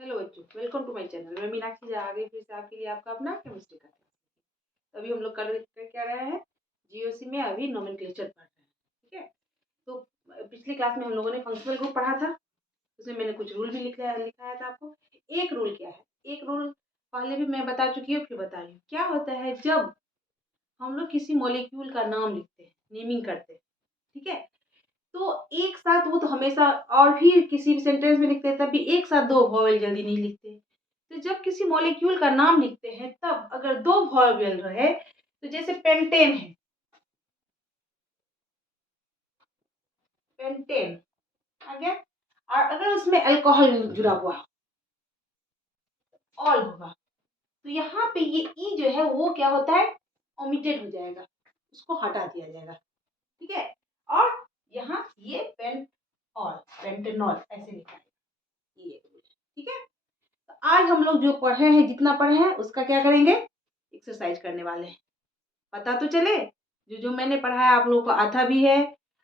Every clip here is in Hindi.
हेलो बच्चों, वेलकम टू माय चैनल। मैं मीनाक्षी झा आ गई फिर से आपके लिए आपका अपना केमिस्ट्री का क्लास। अभी हम लोग कर क्या रहे हैं, जीओसी में अभी नोमेनक्लेचर पढ़ रहे हैं। ठीक है, तो पिछली क्लास में हम लोगों ने फंक्शनल ग्रुप पढ़ा था। उसमें मैंने कुछ रूल भी लिखाया था आपको। एक रूल क्या है, एक रूल पहले भी मैं बता चुकी हूँ, फिर बता रही हूँ। क्या होता है जब हम लोग किसी मॉलिक्यूल का नाम लिखते हैं, नेमिंग करते हैं, ठीक है, तो एक साथ वो तो हमेशा, और भी किसी भी सेंटेंस में लिखते हैं तब भी एक साथ दो वॉवेल जल्दी नहीं लिखते। तो जब किसी मॉलिक्यूल का नाम लिखते हैं तब अगर दो वॉवेल रहे, तो जैसे पेंटेन है, पेंटेन आ गया, और अगर उसमें अल्कोहल जुड़ा हुआ ऑल होगा, तो यहाँ पे ये ई जो है वो क्या होता है, ओमिटेड हो जाएगा, उसको हटा दिया जाएगा। ठीक है, और यहाँ ये पेन ऑल, पेंटेनॉल ऐसे लिखा है ये। ठीक है, तो आज हम लोग जो पढ़े हैं, जितना पढ़े हैं उसका क्या करेंगे, एक्सरसाइज करने वाले हैं। पता तो चले जो जो मैंने पढ़ा है आप लोगों को आता भी है,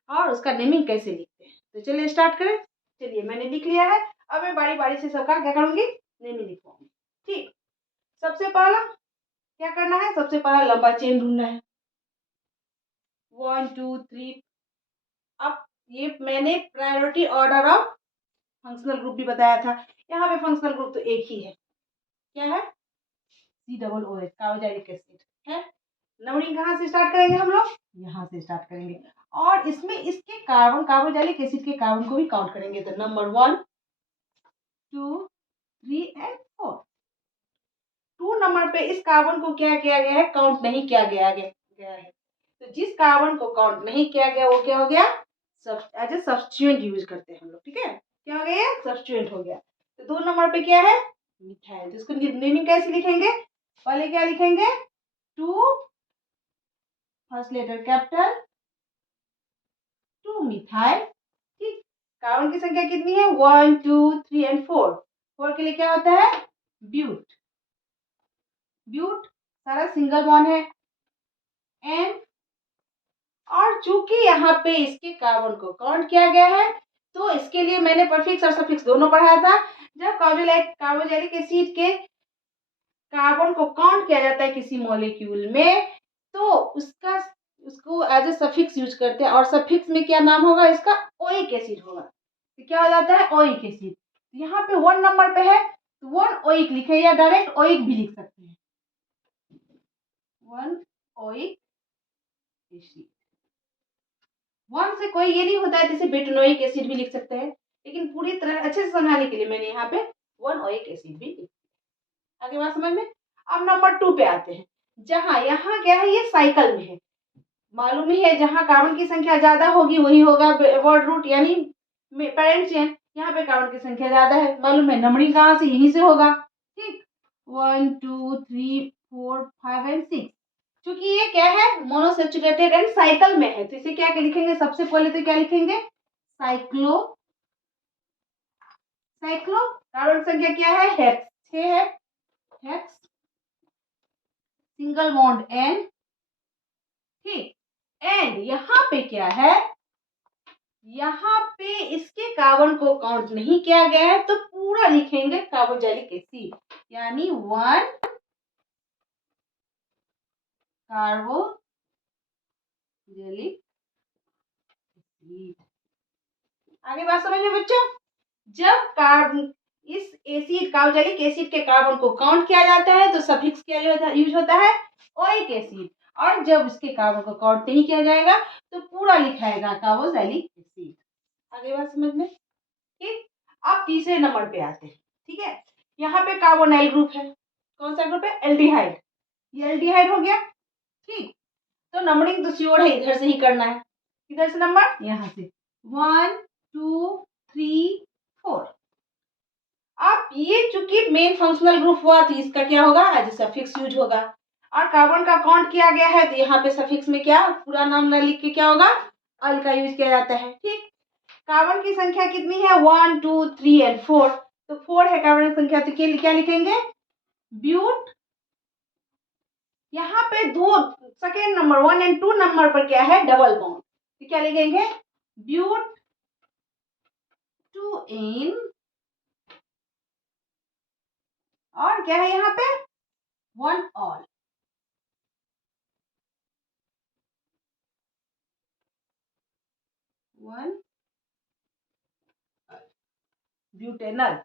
और उसका नेमिंग कैसे लिखते हैं। तो चलिए स्टार्ट करें। चलिए मैंने लिख लिया है, अब मैं बारी बारी से सबका क्या करूंगी, नेमिंग लिखवाऊंगी। ठीक, सबसे पहला क्या करना है, सबसे पहला लंबा चेन ढूंढना है, 1 2 3। अब ये मैंने priority order of functional group भी बताया था। यहाँ पे फंक्शनल ग्रुप तो एक ही है, क्या है, COOH, कार्बोक्सिलिक एसिड है। नंबरिंग कहाँ से स्टार्ट करेंगे हम लोग, यहाँ से स्टार्ट करेंगे, और इसमें इसके कार्बन, कार्बोक्सिलिक एसिड के कार्बन को भी काउंट करेंगे। तो नंबर 1 2 3 एंड 4। 2 नंबर पे इस कार्बन को क्या किया गया है, काउंट नहीं किया गया है। तो जिस कार्बन को काउंट नहीं किया गया वो क्या हो गया, एज ए सब्स्टिट्यूएंट यूज करते हैं हम लोग। ठीक है, क्या हो गया, सब्स्टिट्यूएंट हो गया। तो 2 नंबर पे क्या है, मिथाइल। तो इसको नेमिंग कैसे लिखेंगे, पहले क्या लिखेंगे, 2 फर्स्ट लेटर कैपिटल 2 मिथाइल। ठीक, कार्बन की संख्या कितनी है, 1 2 3 एंड 4। 4 के लिए क्या होता है, ब्यूट। ब्यूट सारा सिंगल बॉन्ड है, एंड, और चूंकि यहाँ पे इसके कार्बन को काउंट किया गया है, तो इसके लिए मैंने प्रीफिक्स और सफिक्स दोनों पढ़ाया था। जब कार्बोक्सिलिक एसिड के कार्बन को काउंट किया जाता है किसी मॉलिक्यूल में, तो उसको एज ए सफिक्स यूज करते हैं, और सफिक्स में क्या नाम होगा इसका, ओइक एसिड होगा। तो क्या हो जाता है, ओइक एसिड। यहाँ पे 1 नंबर पे है, तो 1 ओइक लिखे, या डायरेक्ट ओइक भी लिख सकते हैं, 1 ओइक एसिड। 1 से कोई ये नहीं होता है, जैसे बेटनोइक एसिड भी लिख सकते हैं, लेकिन पूरी तरह अच्छे से समझाने के लिए मैंने यहाँ पे 1 ओइक एसिड भी लिख। आगे बात समझ में। अब नंबर 2 पे आते हैं, जहां यहाँ क्या है, ये साइकिल में है, मालूम ही है, जहां कार्बन की संख्या ज्यादा होगी वही होगा वर्ड रूट, यानी पेरेंट चेन। यहाँ पे कार्बन की संख्या ज्यादा है, मालूम है, नंबरिंग कहाँ से, यहीं से होगा। ठीक, 1 2 3 4 5 एंड 6। क्योंकि ये क्या है, मोनोसेचुरेटेड एंड साइकिल में है, तो इसे क्या लिखेंगे, सबसे पहले तो क्या लिखेंगे, साइक्लो। साइक्लो, कार्बन संख्या क्या है, हेक्स, 6 है, हेक्स, सिंगल बॉन्ड एन। ठीक, एंड यहाँ पे क्या है, यहाँ पे इसके कार्बन को काउंट नहीं किया गया है, तो पूरा लिखेंगे कार्बोक्सिलिक एसिड, यानी 1 कार्बोक्सिलिक एसिड। आगे बात समझ में बच्चों। जब कार्बन, इस एसिड, कार्बोक्सिलिक एसिड के कार्बन को काउंट किया जाता है, तो सफिक्स क्या यूज होता है, ओइक एसिड। और जब इसके कार्बन को काउंट नहीं किया जाएगा, तो पूरा लिखाएगा कार्बोक्सिलिक एसिड। आगे बात समझ में। ठीक, अब तीसरे नंबर पे आते हैं। ठीक है, यहाँ पे कार्बोनाइल ग्रुप है, कौन सा ग्रुप है, एल्डिहाइड। ये एल्डिहाइड हो गया। ठीक, तो नंबरिंग तो श्योर है, इधर से ही करना है। किधर से नंबर, यहाँ से 1 2 3 4। अब ये चूंकि मेन फंक्शनल ग्रुप हुआ, तो इसका क्या होगा, एज ए सफिक्स यूज होगा। और कार्बन का काउंट किया गया है, तो यहाँ पे सफिक्स में क्या, पूरा नाम न लिख के क्या होगा, अल का यूज किया जाता है। ठीक, कार्बन की संख्या कितनी है, 1 2 3 एंड 4। तो 4 है कार्बन की संख्या, तो क्या लिखेंगे, ब्यूट। यहाँ पे दो, सेकेंड नंबर 1 एंड 2 नंबर पर क्या है, डबल बॉन्ड, तो क्या लिखेंगे, ब्यूट 2 इन और क्या है यहाँ पे, वन ऑल। One butanal.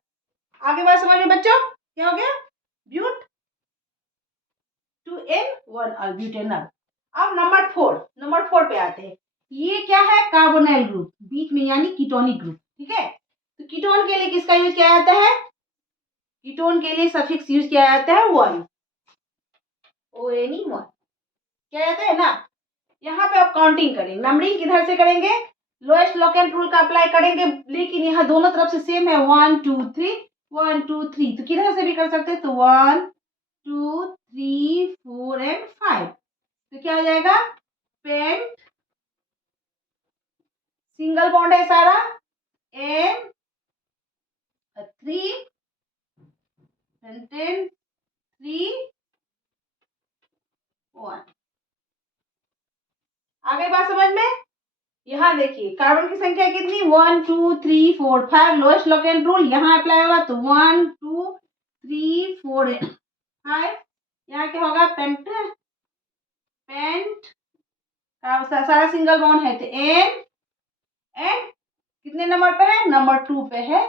आगे बात समझ में बच्चों, क्या हो गया, but two ene one al butanal. अब नंबर फोर पे आते हैं। ये क्या है, कार्बोनाइल ग्रुप बीच में यानी कीटोनिक ग्रुप, ठीक है। तो कीटोन के लिए किसका यूज किया जाता है, कीटोन के लिए सफिक्स यूज किया जाता है वन, ONE वन क्या जाता है ना। यहाँ पे आप काउंटिंग करेंगे, नंबरिंग किधर से करेंगे, लोएस्ट लोकेंट रूल का अप्लाई करेंगे, लेकिन यहाँ दोनों तरफ से सेम है, 1 2 3 1 2 3, तो किधर से भी कर सकते हैं, तो 1 2 3 4 एंड 5। तो क्या हो जाएगा, पेंट सिंगल बॉन्ड है सारा, एन 3 पेंटेन 3 1। आगे बात समझ में, यहाँ देखिए कार्बन की संख्या कितनी, 1 2 3 4 5, लोएस्ट लोकेंट रूल यहाँ अप्लाई होगा, तो 1 2 3 4 5। यहाँ क्या होगा, पेंट का सारा सिंगल बॉन्ड है, तो एन कितने नंबर पे है, नंबर 2 पे है।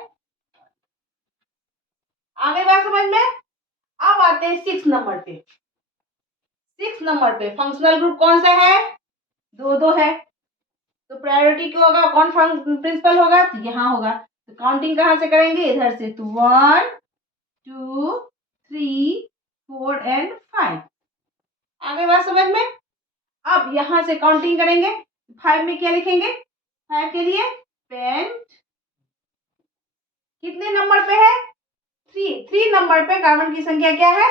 आगे बात समझ में। अब आते हैं 6 नंबर पे। 6 नंबर पे फंक्शनल ग्रुप कौन सा है, दो है, तो प्रायोरिटी क्यों होगा, कौन प्रिंसिपल होगा, तो यहाँ होगा। तो काउंटिंग कहाँ से करेंगे, इधर से, तो 1 2 3 4 एंड 5। आगे बात समझ में। अब यहाँ से काउंटिंग करेंगे, 5 में क्या लिखेंगे, 5 के लिए पेंट कितने नंबर पे है, 3 नंबर पे कार्बन की संख्या क्या है,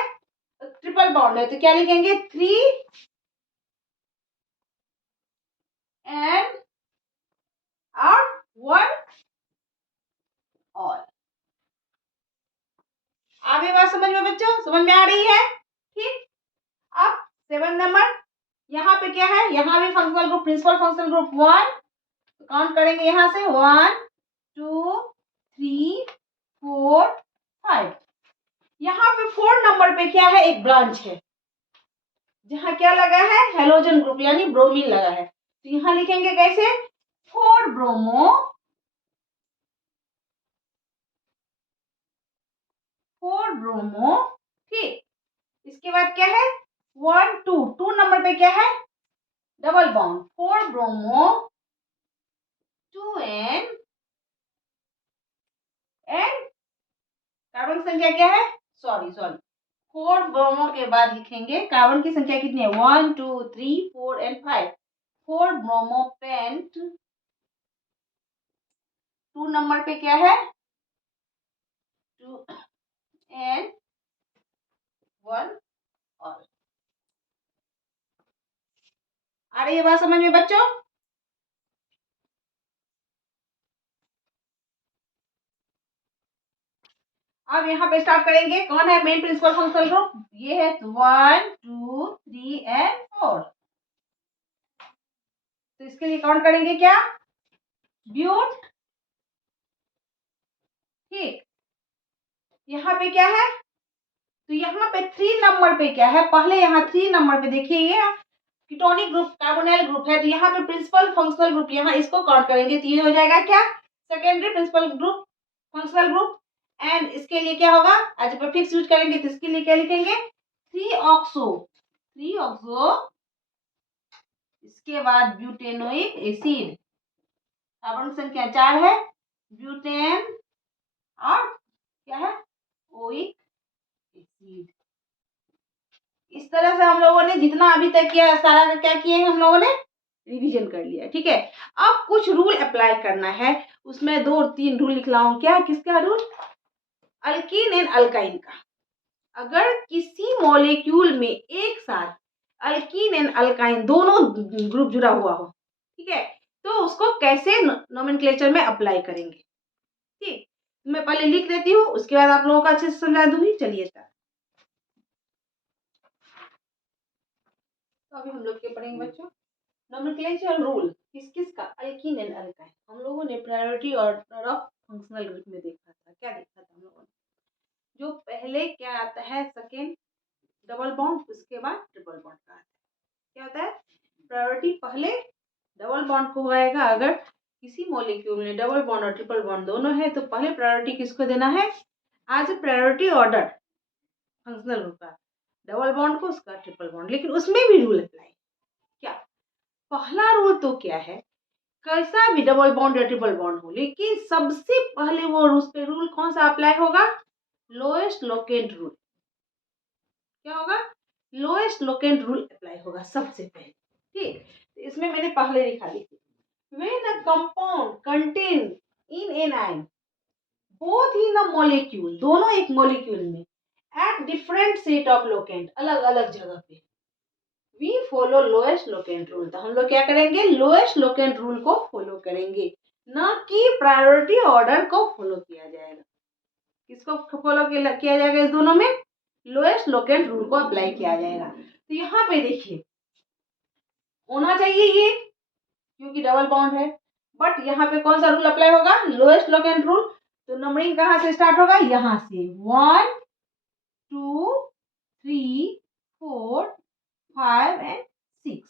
ट्रिपल बॉन्ड है, तो क्या लिखेंगे, 3 एंड और 1 और। आगे बात समझ में बच्चों, समझ में आ रही है, ठीक। अब 7 नंबर, यहाँ पे क्या है, यहाँ भी functional group, principal functional group 1, count करेंगे यहाँ से 1 2 3 4 5। यहाँ पे 4 नंबर पे क्या है, एक ब्रांच है जहाँ क्या लगा है, हेलोजन ग्रुप यानी ब्रोमीन लगा है, तो यहाँ लिखेंगे कैसे, 4 ब्रोमो 4 ब्रोमो, ठीक। इसके बाद क्या है, 1 2 नंबर पे क्या है, double bond, 4 bromo 2 ene and carbon की संख्या क्या है, सॉरी 4 ब्रोमो के बाद लिखेंगे कार्बन की संख्या कितनी है, 1 2 3 4 एंड 5, 4 ब्रोमो पेंट 2 नंबर पे क्या है, 2 एंड 1 और। आ रही है बात समझ में बच्चों। अब यहाँ पे स्टार्ट करेंगे, कौन है मेन प्रिंसिपल फंक्शनल ग्रुप, ये है 1 2 3 एंड 4। तो इसके लिए काउंट करेंगे क्या, ब्यूट, ठीक। यहाँ पे क्या है, तो यहाँ पे 3 नंबर पे क्या है, पहले यहाँ 3 नंबर पे देखिए, ये कीटोनिक ग्रुप कार्बोनाइल ग्रुप है, तो यहाँ पे प्रिंसिपल फंक्शनल ग्रुप, यहाँ इसको काउंट करेंगे, तो ये हो जाएगा क्या, secondary principal group functional group. And इसके लिए क्या होगा, आज प्रीफिक्स यूज करेंगे, तो इसके लिए क्या लिखेंगे, 3 ऑक्सो, इसके बाद ब्यूटेनोइक एसिड, कार्बन संख्या 4 है, ब्यूटेन और क्या है, ओइक एसिड। इस तरह से हम लोगों ने जितना अभी तक किया सारा का क्या किए हम लोगों ने रिवीजन कर लिया, ठीक है। अब कुछ रूल अप्लाई करना है, उसमें 2-3 रूल लिख लाऊं, क्या किसका रूल, अल्कीन एंड अल्काइन का। अगर किसी मॉलिक्यूल में एक साथ अल्कीन एंड अल्काइन दोनों ग्रुप जुड़ा हुआ हो, ठीक है, तो उसको कैसे नोमेनक्लेचर में अप्लाई करेंगे, ठीक। मैं पहले लिख देती हूँ, उसके बाद आप लोगों को अच्छे से समझा दूंगी, चलिए स्टार्ट। तो अभी हम लोग क्या पढ़ेंगे बच्चों, नोमेनक्लेचर रूल किस किस का, अल्कीन एंड अल्काइन। हम लोगों ने priority order of functional group में देखा था, क्या देखा था हम लोगों ने, जो पहले क्या आता है, सेकेंड डबल बॉन्ड, उसके बाद ट्रिपल बॉन्ड का आता है। क्या होता है, प्रायोरिटी पहले डबल बॉन्ड को आएगा। अगर किसी मॉलिक्यूल में डबल बॉन्ड और ट्रिपल बॉन्ड दोनों है तो पहले प्रायोरिटी किसको देना है, as a priority order functional रूप का, डबल बॉन्ड को, उसका ट्रिपल बॉन्ड। लेकिन उसमें भी रूल अप्लाई। क्या पहला रूल तो क्या है, कैसा भी डबल बॉन्ड या ट्रिपल बॉन्ड हो, लेकिन सबसे पहले वो उस पे रूल कौन सा अप्लाई होगा, लोएस्ट लोकेंट रूल। क्या होगा, लोएस्ट लोकेंट रूल अप्लाई होगा सबसे पहले। ठीक, तो इसमें मैंने पहले लिखा दी, when a compound contain in an ion both in a molecule, दोनों एक मॉलिक्यूल में, at different set of locant, अलग अलग जगह पे, we follow lowest locant rule। तो हम लोग क्या करेंगे, लोएस्ट लोकेंट रूल को फॉलो करेंगे, ना कि प्रायोरिटी ऑर्डर को फॉलो किया जाएगा। किसको फॉलो किया जाएगा, इस दोनों में लोएस्ट लोकेंट रूल को अप्लाई किया जाएगा। तो यहाँ पे देखिए होना चाहिए ये, क्योंकि डबल बॉन्ड है, बट यहाँ पे कौन सा रूल अप्लाई होगा, लोएस्ट लोकेंट रूल। तो नंबरिंग कहाँ से स्टार्ट होगा, यहाँ से 1 2 3 4 5 एंड 6।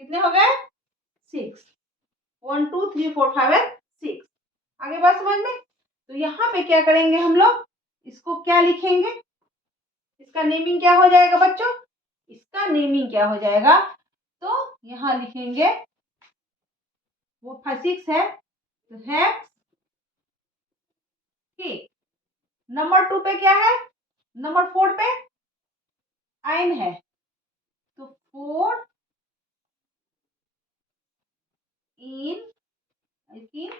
कितने हो गए, 6, 1 2 3 4 5 एंड 6। आगे बात समझ में। तो यहाँ पे क्या करेंगे हम लोग, इसको क्या लिखेंगे, इसका नेमिंग क्या हो जाएगा बच्चों, इसका नेमिंग क्या हो जाएगा, तो यहाँ लिखेंगे, वो 6 है तो हेक्स। ठीक, नंबर 2 पे क्या है, नंबर 4 पे आयन है, तो 4 इन इन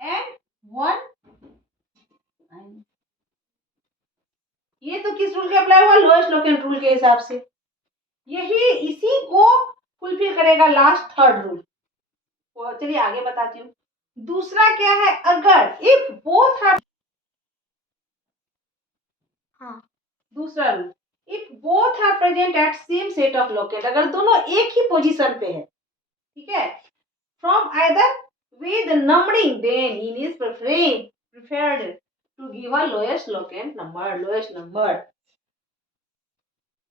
एंड 1 आयन। ये तो किस रूल के अप्लाई हुआ, लोएस्ट लोकेंट रूल के हिसाब से। यही इसी को फुलफिल करेगा लास्ट थर्ड रूल। चलिए आगे बताती हूँ। दूसरा क्या है, अगर इफ बोथ आर, हाँ दूसरा rule, if both are present at same set of locate, अगर दोनों एक ही पोजीशन पे है, ठीक है, from either with numbering, then in is preferred to give a lowest locant number, lowest number।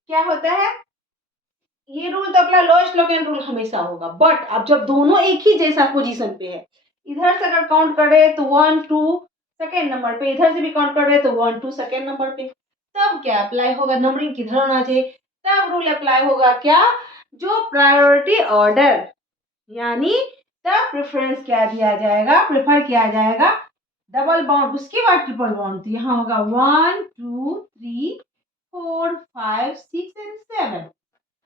क्या होता है, ये रूल तो अपना लोएस्ट लोकेंट रूल हमेशा होगा, बट अब जब दोनों एक ही जैसा पोजीशन पे है, इधर से अगर काउंट करे तो 1 2 सेकेंड नंबर पे, इधर से भी काउंट कर रहे तो 1 2 सेकेंड नंबर पे, तब क्या अप्लाई होगा, नंबरिंग किधर होना चाहिए, तब रूल अप्लाई होगा क्या, जो प्रायोरिटी ऑर्डर, यानी तब प्रेफरेंस क्या दिया जाएगा, प्रेफर किया जाएगा डबल बॉन्ड, उसके बाद ट्रिपल बॉन्ड। तो यहाँ होगा 1 2 3 4 5 6 एंड 7।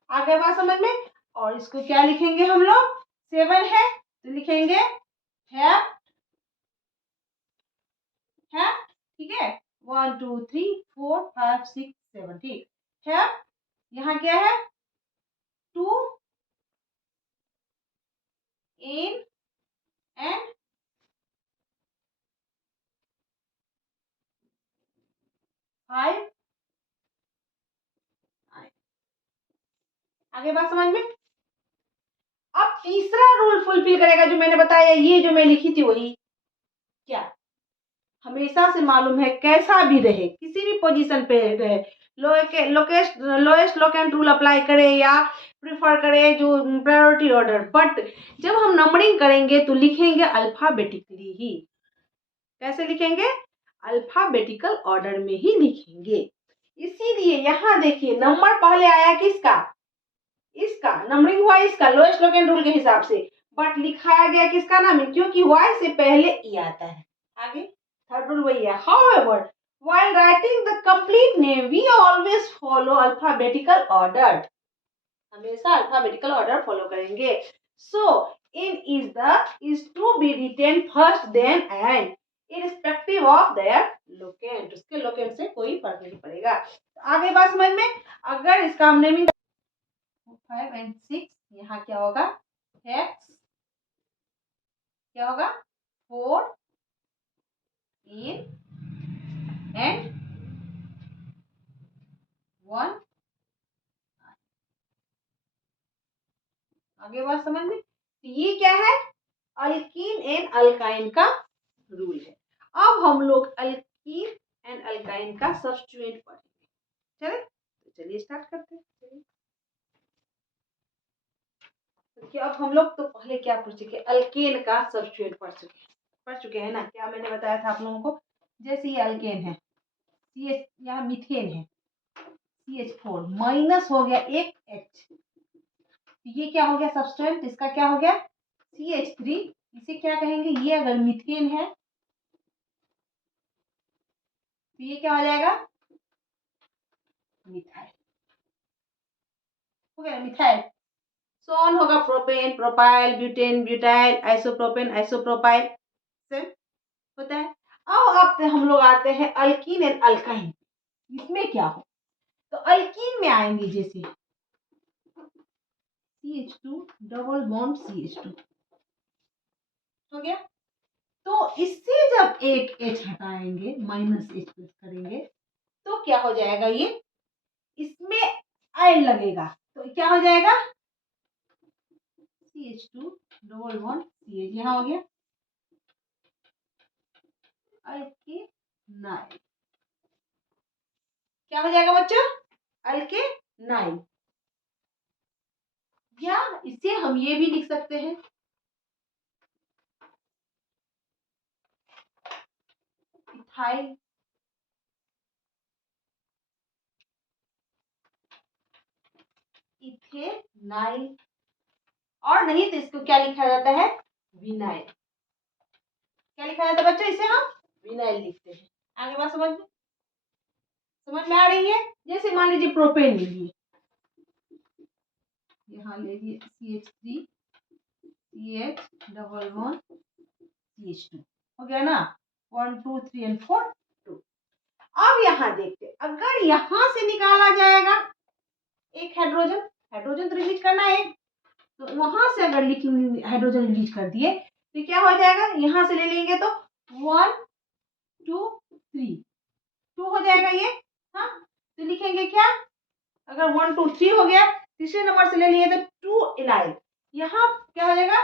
आगे बात समझ में। और इसको क्या लिखेंगे हम लोग, 7 है तो लिखेंगे हैव, ठीक है, 1 2 3 4 5 6 7। ठीक, हैव, यहाँ क्या है, 2 इन एंड 5। आगे बात समझ में। अब तीसरा रूल फुलफिल करेगा जो मैंने बताया, ये जो मैं लिखी थी वही, क्या हमेशा से मालूम है, कैसा भी रहे, किसी भी पोजीशन पे रहे, लोएस्ट लोकेंट रूल अप्लाई करे या प्रिफर करे जो प्रायोरिटी ऑर्डर, बट जब हम नंबरिंग करेंगे तो लिखेंगे अल्फाबेटिकली ही। कैसे लिखेंगे, अल्फाबेटिकल ऑर्डर में ही लिखेंगे। इसीलिए यहाँ देखिए नंबर पहले आया किसका, इसका नंबरिंग हुआ इसका लोएस्ट लोकेंट रूल के हिसाब से, बट लिखाया गया किसका नाम है, क्योंकि वाई से पहले ई आता है। आगे थर्ड रूल वही है, however while writing the complete name we always follow alphabetical order, हमेशा अल्फाबेटिकल ऑर्डर फॉलो करेंगे। सो इन is to be written first then and irrespective of their locant, उसके लोकेंट से कोई फर्क नहीं पड़ेगा। आगे बात समझ में। अगर इसका हम नेमिंग 5 एंड 6, यहाँ क्या होगा, हेक्स, क्या होगा 4 इन एंड 1। आगे बात समझ में। ये क्या है, अल्कीन एंड अल्काइन का रूल है। अब हम लोग अल्कीन अल्काइन का सब्स्टिट्यूएंट पढ़ेंगे। चले तो चलिए स्टार्ट करते हैं। तो अब हम लोग तो पहले क्या पढ़ चुके, अल्केन का सब्स्टिट्यूएंट पढ़ चुके हैं ना। क्या मैंने बताया था आप लोगों को, जैसे ये अल्केन है, CH यहाँ मीथेन है, CH4 माइनस हो गया एक H, ये क्या हो गया सब्स्टिट्यूएंट, इसका क्या हो गया CH3, इसे क्या कहेंगे, ये अगर मीथेन है तो ये क्या हो जाएगा मिथाइल, हो गया मिथाइल। सोन होगा propane, propyl, butane, butyl, isopropene, isopropyl, same होता है। अब आप हम लोग आते हैं अल्कीन एंड अल्काइन, इसमें क्या हो, तो अल्कीन में आएंगे जैसे CH2 डबल बॉन्ड CH2 हो गया, तो इससे जब एक H हटाएंगे माइनस H प्लस करेंगे तो क्या हो जाएगा, ये इसमें आयन लगेगा तो क्या हो जाएगा CH2 डबल बॉन्ड CH, यहाँ हो गया अल्केनाइल, क्या हो जाएगा बच्चों अल्केनाइल। या इसे हम ये भी लिख सकते हैं इथाइल, इथेनाइल, और नहीं तो इसको क्या लिखा जाता है विनाइल, क्या लिखा जाता है बच्चों, इसे हम विनाइल लिखते हैं। आगे बात समझ में आ रही है। जैसे मान लीजिए प्रोपेन लीजिए, यहाँ ले लीजिए CH3 CH double bond CH2 हो गया ना, 1 2 3 एंड 4 2। अब यहाँ देखते, अगर यहाँ से निकाला जाएगा एक हाइड्रोजन, हाइड्रोजन तो रिलीज करना है, तो वहां से अगर हाइड्रोजन रिलीज कर दिए तो क्या हो जाएगा, यहाँ से ले लेंगे तो 1 2 3 2 हो जाएगा ये। हाँ तो लिखेंगे क्या, अगर 1 2 3 हो गया, तीसरे नंबर से ले लिए तो 2 इनाइल, यहाँ क्या हो जाएगा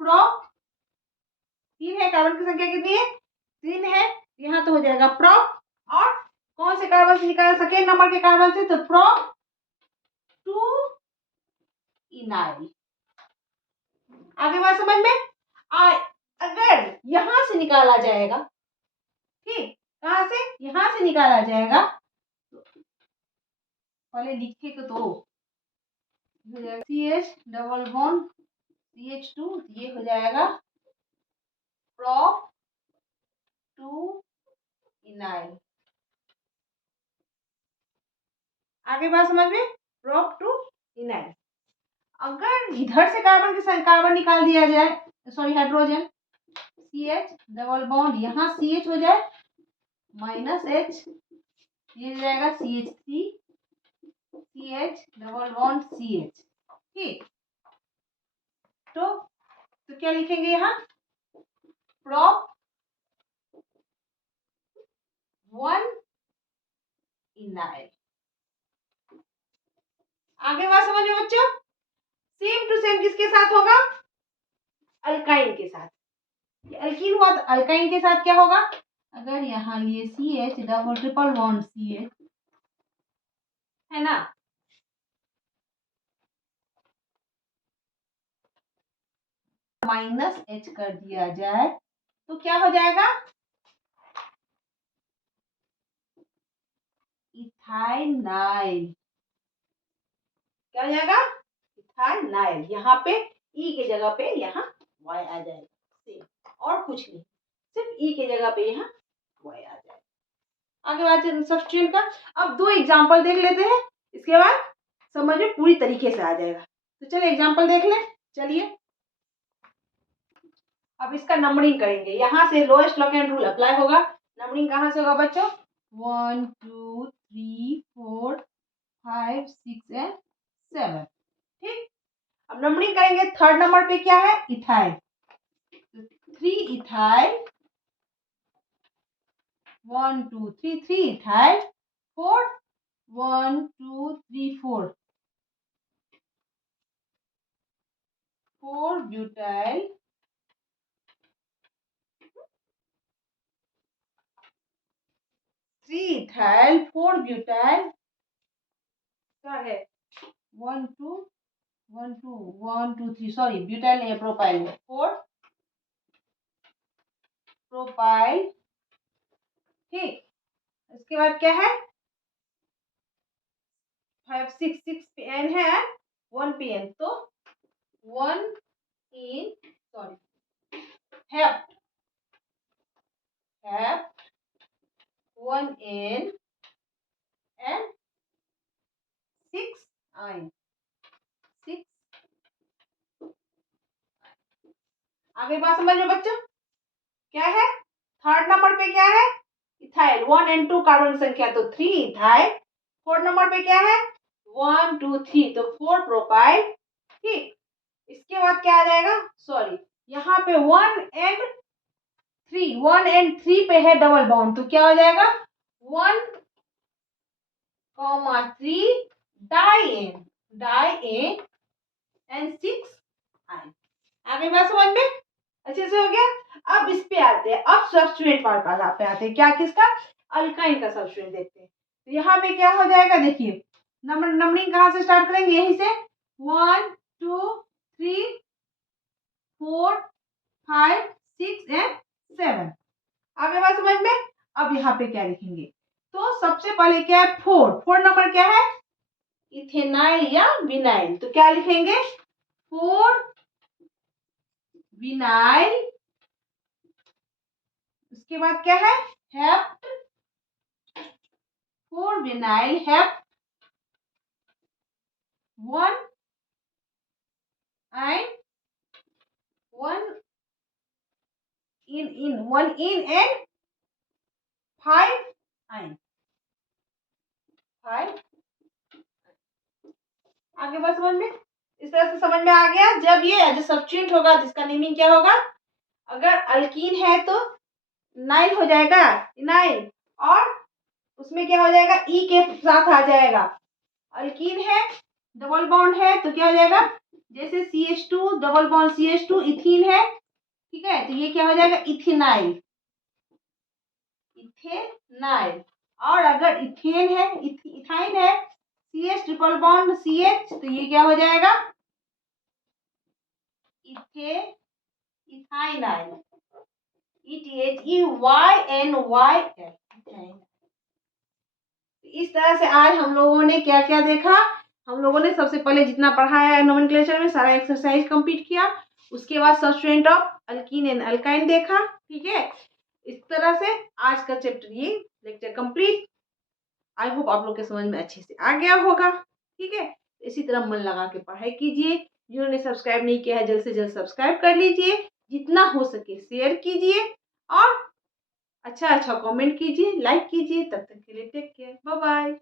प्रोप, 3 है, कार्बन की संख्या कितनी है 3 है, यहाँ तो हो जाएगा प्रोप, और कौन से कार्बन से निकाल, सेकेंड नंबर के कार्बन से, तो प्रोप 2 इनाइल। आगे बात समझ में अगर यहां से निकाला जाएगा, ठीक, कहां से, यहां से निकाला जाएगा, पहले लिखे तो CH डबल बॉन्ड CH2, ये हो जाएगा प्रोप 2 इनाइल। आगे बात समझ में, प्रोप 2 इनाइल। अगर इधर से कार्बन निकाल दिया जाए, sorry hydrogen, CH double bond यहाँ CH हो जाए माइनस H, ये हो जाएगा CH3 CH double bond CH, ठीक, तो क्या लिखेंगे यहाँ प्रोप 1 इनाइल। आगे बात समझ में बच्चों, सेम टू सेम किसके साथ होगा, अल्काइन के साथ, अल्कीन हुआ तो अल्काइन के साथ क्या होगा, अगर यहाँ लिए CH double triple bond CH है ना, माइनस H कर दिया जाए तो क्या हो जाएगा इथाइनाइल, क्या हो जाएगा इथाइनाइल, यहाँ पे E के जगह पे यहाँ Y आ जाएगा, सेम, और कुछ नहीं, सिर्फ E के जगह पे यहाँ Y आ जाएगा। आगे बात सब्स्टिट्यूएंट का, अब 2 एग्जांपल देख लेते हैं, इसके बाद समझ में पूरी तरीके से आ जाएगा। तो चलिए एग्जांपल देख लें, चलिए अब इसका नंबरिंग करेंगे, यहाँ से लोएस्ट लॉग रूल अप्लाई होगा। नंबरिंग कहाँ से होगा बच्चों, 1 2 3 4 5 6 एंड 7, ठीक। अब नंबरिंग करेंगे, थर्ड नंबर पे क्या है ethyl, 3 ethyl, 1 2 3 3 ethyl, 4 1 2 3 4 4 butyl, 3 ethyl 4 butyl, क्या है 1 2 1 2 1 2 3, सॉरी ब्यूटाइल नहीं है, प्रोपाइल है, 4 प्रोपाइल। ठीक, इसके बाद क्या है 5 6 6 PN है, 1 PN, तो 1 in, sorry hept, hept 1 in and 6 ion, 6। आगे बात समझ में बच्चों, क्या है थर्ड नंबर पे क्या है इथाइल 1 and 2 कार्बन संख्या, तो 3 इथाइल। फोर्थ नंबर पे क्या है 1 2 3, तो 4 प्रोपाइल। ठीक, इसके बाद क्या आ जाएगा, सॉरी यहाँ पे 1 and 3, 1 and 3 पे है डबल बॉन्ड, तो क्या हो जाएगा 1 3 डाइएन, डाइएन एंड 6 आयन। आगे बात समझ में अच्छे से हो गया। अब इस पे आते हैं, अब सब्स्टिट्यूएंट वाला पे आते हैं, क्या किसका अल्काइन का सब्स्टिट्यूएंट देखते हैं। तो यहाँ पे क्या हो जाएगा, देखिए नंबरिंग कहाँ से स्टार्ट करेंगे, यहीं से 1 2 3 4 5 6 एंड 7। आगे बात समझ में। अब यहाँ पे क्या लिखेंगे, तो सबसे पहले क्या है 4, 4 नंबर क्या है इथेनाइल या विनाइल, तो क्या लिखेंगे 4 विनाइल। उसके बाद क्या है hept, 4 vinyl hept 1 and 1 in 1 in and 5 ion, 5। आगे बात समझ में, इस तरह से समझ में आ गया। जब ये एज सब्स्टिट्यूएंट होगा तो इसका नेमिंग क्या होगा, अगर अल्कीन है तो नाइल हो जाएगा, इनाइल, और उसमें क्या हो जाएगा ई के साथ आ जाएगा। अल्कीन है डबल बॉन्ड है तो क्या हो जाएगा, जैसे CH2 double bond CH2 ethene है, ठीक है, तो ये क्या हो जाएगा इथेनाइल, इथेनाइल। और अगर इथेन है इथाइन है CH ट्रिपल बॉन्ड CH, तो ये क्या हो जाएगा इथाइनाइल, ETHEYNYL। इस तरह से आज हम लोगों ने क्या क्या देखा, हम लोगों ने सबसे पहले जितना पढ़ाया है नोमेनक्लेचर में सारा एक्सरसाइज कंप्लीट किया, उसके बाद substituent of alkyne and alkyne देखा। ठीक है, इस तरह से आज का चैप्टर ये लेक्चर कंप्लीट। आई होप आप लोग के समझ में अच्छे से आ गया होगा। ठीक है, इसी तरह मन लगा के पढ़ाई कीजिए। जिन्होंने सब्सक्राइब नहीं किया है जल्द से जल्द सब्सक्राइब कर लीजिए, जितना हो सके शेयर कीजिए और अच्छा अच्छा कमेंट कीजिए, लाइक कीजिए। तब तक के लिए टेक केयर, बाय बाय।